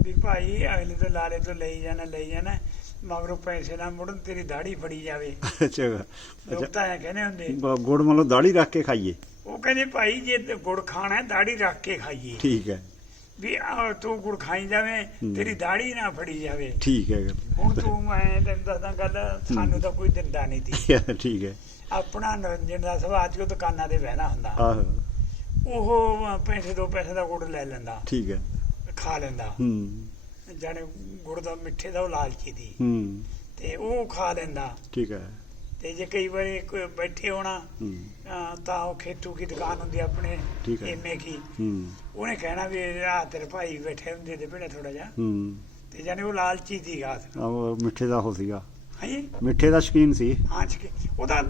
ਵੀ ਭਾਈ ਅਗਲੇ ਤੋਂ ਲਾਲੇ ਤੋਂ ਲਈ ਜਾਣਾ ਲਈ ਜਾਣਾ ਮਗਰੋਂ ਪੈਸੇ ਨਾ ਮੁੜਨ ਤੇਰੀ ਦਾੜੀ ਫੜੀ ਜਾਵੇ। ਅੱਛਾ। ਲੋਕ ਤਾਂ ਐ ਕਹਿੰਦੇ ਹੁੰਦੇ। ਗੁੜ ਮੰਨ ਲਓ ਦਾੜੀ ਰੱਖ ਕੇ ਖਾਈਏ? ਉਹ ਕਹਿੰਦੇ ਭਾਈ ਜੇ ਤੇ ਗੁੜ ਖਾਣਾ ਦਾੜੀ ਰੱਖ ਕੇ ਖਾਈਏ। ਠੀਕ ਹੈ। ਵੀ ਆਹ ਤੂੰ ਗੁੜ ਖਾਈ ਜਾਵੇਂ। ਤੇਰੀ ਦਾੜੀ ਨਾ ਫੜੀ ਜਾਵੇ। ਠੀਕ ਹੈ। ਹੁਣ ਤੂੰ ਮੈਂ ਤੈਨੂੰ ਦੱਸਦਾ ਗੱਲ ਸਾਨੂੰ ਤਾਂ ਕੋਈ ਦਿੰਦਾ ਨਹੀਂ ਤੀ। ਠੀਕ ਹੈ। ਆਪਣਾ ਨਰੰਜਨ ਦਾ ਸੁਭਾਅ ਚ ਉਹ ਦੁਕਾਨਾਂ ਤੇ ਬਹਿਣਾ ਹੁੰਦਾ। ਆਹੋ। ਉਹ ਪੈਸੇ ਦੋ ਪੈਸੇ ਦਾ ਗੁੜ ਲੈ ਲੈਂਦਾ। ਠੀਕ ਹੈ। ਖਾ ਲੈਂਦਾ। ਹੂੰ। ਜਾਣੇ ਗੁੜ ਦਾ ਮਿੱਠੇ ਦਾ ਉਹ ਲਾਲਚੀ ਦੀ। ਹੂੰ। ਤੇ ਉਹ ਖਾ ਲੈਂਦਾ। ਠੀਕ ਹੈ। ਤੇ ਜੇ ਕਈ ਵਾਰੀ ਕੋਈ ਬੈਠੇ ਹੋਣਾ ਤਾਂ ਉਹ ਖੇਤੂ ਕੀ ਦੁਕਾਨ ਹੁੰਦੀ ਆਪਣੇ। ਏਮੇ ਕੀ। ਹੂੰ। ਉਹਨੇ ਕਹਿਣਾ ਵੀ ਆ ਤੇਰੇ ਭਾਈ ਬੈਠੇ ਹੁੰਦੇ ਤੇ ਭੇੜਾ ਥੋੜਾ ਜਿਹਾ। ਹੂੰ। ਤੇ ਜਾਨੇ ਉਹ ਲਾਲਚੀ ਦੀ ਗਾਤ ਉਹ ਮਿੱਠੇ ਦਾ ਹੋ ਸੀਗਾ। ਹਾਂਜੀ? ਮਿੱਠੇ ਦਾ ਸ਼ਕੀਨ ਸੀ। ਹਾਂ ਜੀ ਉਹਦਾ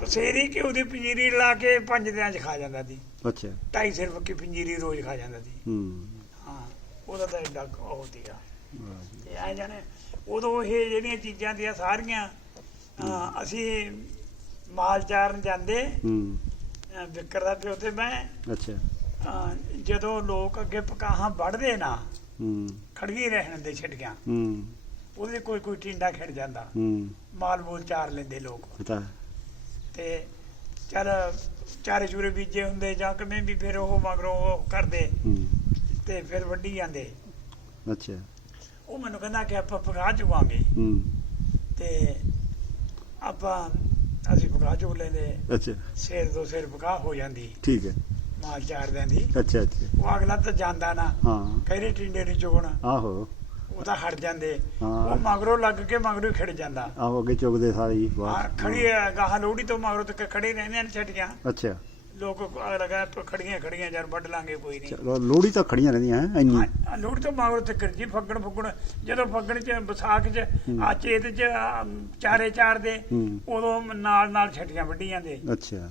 ਪਸੇਰੀ ਕਿ ਉਹਦੀ ਪੰਜੀਰੀ ਲਾ ਕੇ ਪੰਜ ਦਿਨਾਂ ਚ ਖਾ ਜਾਂਦਾ ਸੀ। ਅੱਛਾ। 250 ਰੁਪਏ ਕੀ ਪੰਜੀਰੀ ਰੋਜ਼ ਖਾ ਜਾਂਦਾ ਸੀ। ਹੂੰ। ਹਾਂ ਉਹਦਾ ਤਾਂ ਐਡਾ ਉਹ ਸੀਗਾ। ਵਾਹ। ਜੀ। ਤੇ ਐ ਜਾਣੇ ਉਦੋਂ ਇਹ ਜਿਹੜੀਆਂ ਚੀਜ਼ਾਂ ਦੀਆਂ ਸਾਰੀਆਂ ਅਸੀਂ ਮਾਲ ਚਾਰਨ ਜਾਂਦੇ। ਹੂੰ। ਅਹ, ਵਿਕਰਦਾ ਪਿਓ ਤੇ ਮੈਂ। ਅੱਛਾ। ਜਦੋਂ ਲੋਕ ਅੱਗੇ ਪਕਾਹਾਂ ਵੜਦੇ ਨਾ ਹੂੰ। ਖੜਗੀ ਰਹਿਣ ਦੇ ਛਿੜੀਆਂ ਹੂੰ। ਉਹਦੇ ਕੋਈ ਕੋਈ ਟਿੰਡਾ ਖਿੜ ਜਾਂਦਾ। ਹੂੰ। ਮਾਲ ਮੂਲ ਚਾਰ ਲੈਂਦੇ ਲੋਕ। ਪਤਾ ਤੇ ਚਲ ਚਾਰੇ ਚੂਰੇ ਬੀਜੇ ਹੁੰਦੇ ਜਾਂ ਕਿਵੇਂ ਵੀ ਫਿਰ ਉਹ ਮਗਰੋਂ ਉਹ ਕਰਦੇ। ਹੂੰ। ਤੇ ਫਿਰ ਵੱਢੀ ਜਾਂਦੇ। ਅੱਛਾ। ਉਹ ਮੈਨੂੰ ਕਹਿੰਦਾ ਕਿ ਆਪਾਂ ਪਕਾ ਚੁਵਾਂਗੇ। ਹੂੰ। ਤੇ ਆਪਾਂ ਅਸੀਂ ਪਕਾ ਚੁਗ ਲੈਂਦੇ। ਅੱਛਾ। ਸੇਰ ਦੋ ਸੇਰ ਪਕਾ ਹੋ ਜਾਂਦੀ। ਠੀਕ ਹੈ। ਮਾਲ ਚਾਰ ਦਿਆਂ ਦੀ। ਅੱਛਾ ਅੱਛਾ। ਉਹ ਅਗਲਾ ਤਾਂ ਜਾਂਦਾ ਨਾ। ਹਾਂ। ਕਹਿੰਦੇ ਟਿੰਡੇ ਨਹੀਂ ਚੁਗਣ। ਆਹੋ। ਉਹ ਤਾਂ ਹਟ ਜਾਂਦੇ। ਹਾਂ। ਉਹ ਮਗਰੋਂ ਲੱਗ ਕੇ ਮਗਰੋਂ ਹੀ ਖਿੜ ਜਾਂਦਾ। ਆਹੋ ਅੱਗੇ ਚੁਗਦੇ ਸਾਰੇ ਹੀ ਹਾਂ ਬਾਹਰ ਖੜੀ ਗਾਹਾਂ ਲੋੜੀ ਤੋਂ ਮਗਰੋਂ ਤੱਕ ਖੜੇ ਰਹਿੰਦੇ ਨੇ ਛਟੀਆਂ। ਅੱਛਾ। ਲੋਕ ਲਗਾ ਖੜੀਆਂ ਖੜੀਆਂ ਯਾਰ ਵੱਢ ਲਾਂਗੇ ਕੋਈ ਨਹੀਂ ਚਲੋ ਲੋਹੜੀ ਤਾਂ ਖੜੀਆਂ ਰਹਿੰਦੀਆਂ ਹੈ ਇੰਨੀ। ਹਾਂ, ਲੋੜ ਤੋਂ ਮਗਰੋਂ ਤੱਕ ਜੀ ਫੱਗਣ ਫੁੱਗਣ ਜਦੋਂ ਫੱਗਣ ਚ ਵਿਸਾਖ ਚ ਆ ਚੇਤ ਚ ਚਾਰੇ ਚਾਰ ਦੇ ਹੂੰ। ਉਦੋਂ ਨਾਲ ਨਾਲ ਛਟੀਆਂ ਵੱਢੀਆਂ ਦੇ ਅੱਛਾ।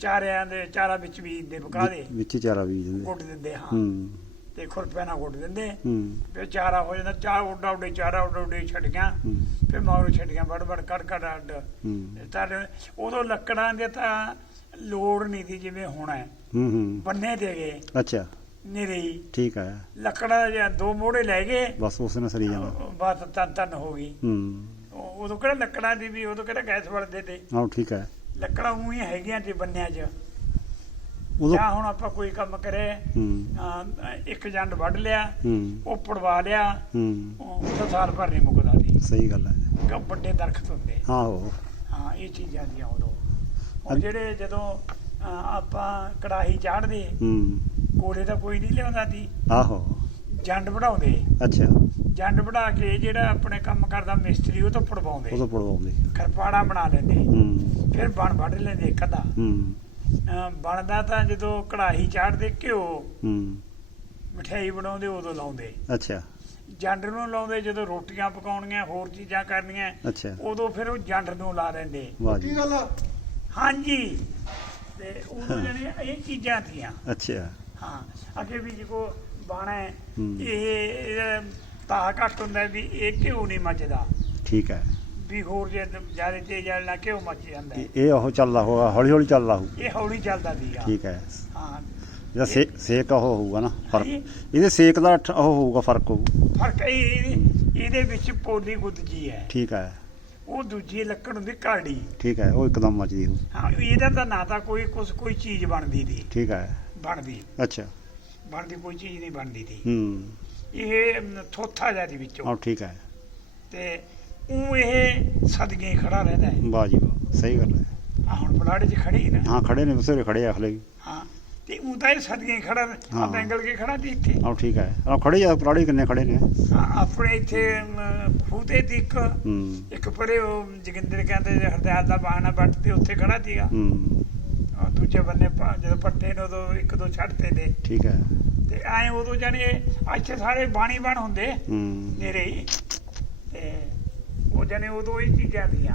ਚਾਰਿਆਂ ਦੇ ਚਾਰਾ ਵਿੱਚ ਬੀਜਦੇ ਪਕਾ ਦੇ। ਵਿੱਚ- ਚਾਰਾ ਬੀਜ ਦਿੰਦੇ। ਗੁੱਟ ਦਿੰਦੇ ਹਾਂ। ਹੂੰ। ਤੇ ਖੁਰਪਿਆਂ ਨਾਲ ਗੁੱਟ ਦਿੰਦੇ। ਹੂੰ। ਫਿਰ ਚਾਰਾ ਹੋ ਜਾਂਦਾ ਚਾਰ ਉੱਡਾ ਉੱਡੇ ਚਾਰਾ ਉੱਡਾ ਉੱਡੇ ਛਟੀਆਂ ਹੂੰ। ਫਿਰ ਮਗਰੋਂ ਛਟੀਆਂ ਵੱਡ ਵੱਡ ਕੱਢ ਕੱਢ ਅੱਡ। ਹੂੰ। ਤਾਂ ਉਦੋਂ ਲੱਕੜਾਂ ਦੇ ਤਾਂ ਲੋੜ ਨਹੀਂ ਸੀ ਜਿਵੇਂ ਹੁਣ ਹੈ। ਹੂੰ ਹੂੰ। ਬੰਨੇ ਦੇ ਗਏ। ਅੱਛਾ। ਨਿਰੀ ਠੀਕ ਹੈ ਲੱਕੜਾਂ ਦੇ ਦੋ ਮੋੜੇ ਲੈ ਗਏ। ਬਸ ਉਸ ਨੇ ਸਰੀ ਜਾਣਾ। ਬਸ ਤਨ ਤਨ ਹੋ ਗਈ। ਹੂੰ। ਉਦੋਂ ਕਿਹੜਾ ਲੱਕੜਾਂ ਦੀ ਵੀ ਉਦੋਂ ਕਿਹੜਾ ਗੈਸ ਵੜਦੇ ਤੇ। ਆਹੋ ਠੀਕ ਹੈ ਲੱਕੜਾਂ ਉਹੀ ਹੈਗੀਆਂ ਤੇ ਬੰਨਿਆਂ 'ਚ। ਉਦੋਂ ਜਾਂ ਹੁਣ ਆਪਾਂ ਕੋਈ ਕੰਮ ਕਰੇ ਹੂੰ। ਇੱਕ ਜੰਡ ਵੱਢ ਲਿਆ ਹੂੰ। ਉਹ ਪੜਵਾ ਲਿਆ ਹੂੰ। ਉਹ ਸਾਲ ਭਰ ਨਹੀਂ ਮੁੱਕਦਾ ਸੀ ਸਹੀ ਗੱਲ ਹੈ। ਕਿ ਵੱਡੇ ਦਰਖਤ ਹੁੰਦੇ। ਆਹੋ। ਹਾਂ ਇਹ ਚੀਜ਼ਾਂ ਦੀਆਂ ਉਦੋਂ। ਹੁਣ ਜਿਹੜੇ ਜਦੋਂ ਆਪਾਂ ਕੜਾਹੀ ਚਾੜਦੇ ਹੂੰ। ਕੋਲੇ ਤਾਂ ਕੋਈ ਨਹੀਂ ਲਿਆਉਂਦਾ ਸੀ ਆਹੋ। ਜੰਡ ਵਢਾਉਂਦੇ। ਅੱਛਾ। ਜੰਡ ਵਢਾ ਕੇ ਜਿਹੜਾ ਆਪਣੇ ਕੰਮ ਕਰਦਾ ਮਿਸਤਰੀ ਉਹ ਤੋਂ ਪੜਵਾਉਂਦੇ। ਉਦੋਂ ਪੜਵਾਉਂਦੇ। ਖਰਪਾੜਾ ਬਣਾ ਲੈਂਦੇ। ਹੂੰ। ਫਿਰ ਬਣ ਵੱਢ ਲੈਂਦੇ ਇੱਕ ਅੱਧਾ। ਹੂੰ। ਬਣਦਾ ਤਾਂ ਜਦੋਂ ਕੜਾਹੀ ਚਾੜਦੇ ਘਿਓ ਹੂੰ। ਮਠਿਆਈ ਬਣਾਉਂਦੇ ਉਦੋਂ ਲਾਉਂਦੇ। ਅੱਛਾ। ਜੰਡ ਨੂੰ ਲਾਉਂਦੇ ਜਦੋਂ ਰੋਟੀਆਂ ਪਕਾਉਣੀਆਂ ਹੋਰ ਚੀਜ਼ਾਂ ਕਰਨੀਆਂ ਅੱਛਾ। ਉਦੋਂ ਫਿਰ ਉਹ ਜੰਡ ਨੂੰ ਲਾ ਲੈਂਦੇ। ਵਾਹ ਜੀ। ਹਾਂਜੀ। ਤੇ ਉਦੋਂ ਜਿਹੜੀਆਂ ਇਹ ਚੀਜ਼ਾਂ ਥੀਆਂ। ਅੱਛਾ। ਹਾਂ। ਅੱਗੇ ਵੀ ਜਿਹੋ ਬਾਣਾ। ਇਹ ਤਾਂ ਘੱਟ ਹੁੰਦਾ ਵੀ ਇਹ ਘਿਓ ਨਹੀਂ ਮੱਚਦਾ। ਠੀਕ ਹੈ। ਵੀ ਹੋਰ ਜੇ ਜ਼ਿਆਦਾ ਤੇਜ਼ ਜਲਣਾ ਘਿਓ ਮੱਚ ਜਾਂਦਾ ਹੈ। ਇਹ ਇਹ ਉਹ ਚੱਲਦਾ ਹੋਗਾ ਹੌਲੀ ਹੌਲੀ ਚੱਲਦਾ ਹੋਊ। ਇਹ ਹੌਲੀ ਚੱਲਦਾ ਸੀਗਾ। ਠੀਕ ਹੈ। ਹਾਂ। ਇਹਦਾ ਸੇ- ਸੇਕ ਉਹ ਹੋਊਗਾ ਨਾ ਫ਼ਰਕ। ਇਹਦੇ ਸੇਕ ਦਾ ਠ- ਉਹ ਹੋਊਗਾ ਫ਼ਰਕ ਹੋਊ। ਫ਼ਰਕ ਇਹ ਇਹਦੇ- ਇਹਦੇ ਵਿੱਚ ਪੋਲੀ ਗੁੱਦ ਜੀ ਹੈ। ਠੀਕ ਹੈ। ਉਹ ਦੂਜੀ ਲੱਕੜ ਹੁੰਦੀ ਕਾੜੀ ਠੀਕ ਹੈ ਉਹ ਇੱਕਦਮ ਮੱਚਦੀ ਹੋਊ। ਹਾਂ ਇਹਦਾ ਤਾਂ ਨਾ ਤਾਂ ਕੋਈ ਕੁਛ ਕੋਈ ਚੀਜ਼ ਬਣਦੀ ਦੀ ਠੀਕ ਹੈ। ਬਣਦੀ। ਅੱਛਾ। ਬਣਦੀ ਕੋਈ ਚੀਜ਼ ਨਹੀਂ ਬਣਦੀ ਦੀ ਹੂੰ। ਇਹ ਥੋਥਾ ਜਿਹਾ ਦੀ ਵਿੱਚੋਂ। ਆਹ ਠੀਕ ਹੈ। ਤੇ ਉਹ ਇਹ ਸਦਗੇ ਖੜਾ ਰਹਿੰਦਾ ਹੈ। ਵਾਹ ਜੀ ਵਾਹ ਸਹੀ ਗੱਲ ਹੈ। ਆ ਹੁਣ ਬਲਾੜੇ 'ਚ ਖੜੀ ਨਾ। ਹਾਂ ਖੜੇ ਨੇ ਬਸੇਰੇ ਖੜੇ ਆ ਹਲੇ ਵੀ। ਹਾਂ ਤੇ ਉਹ ਤਾਂ ਇਹ ਸਦਗੇ ਖੜਾ ਆ ਹਾਂ। ਬੈਂਗਲ ਕੇ ਖੜਾ ਦੀ ਇੱਥੇ। ਆਹ ਠੀਕ ਹੈ। ਆਹ ਖੜੇ ਆ ਪਰਾੜੀ ਕਿੰਨੇ ਖੜੇ ਨੇ? ਹਾਂ, ਆਪਣੇ ਇੱਥੇ ਖੂਤੇ ਦੀ ਇੱਕ ਹੂੰ। ਇੱਕ ਪਰੇ ਉਹ ਜਗਿੰਦਰ ਕਹਿੰਦੇ ਹਰਦਿਆਲ ਦਾ ਬਾਹਣਾ ਬੱਟ ਤੇ ਉੱਥੇ ਖੜਾ ਸੀਗਾ। ਹੂੰ। ਦੂਜੇ ਬੰਨੇ ਜਦੋਂ ਪੱਟੇ ਨੇ ਉਦੋਂ ਇੱਕ ਦੋ ਛੱਡਤੇ ਨੇ। ਠੀਕ ਹੈ। ਤੇ ਐ ਉਦੋਂ ਜਾਨੀ ਇੱਥੇ ਸਾਰੇ ਬਾਣੀ ਬਣ ਹੁੰਦੇ ਹੂੰ। ਨੇਰੇ ਹੀ। ਤੇ ਉਹ ਜਾਨੇ ਉਦੋਂ ਇਹ ਚੀਜ਼ਾਂ ਦੀਆਂ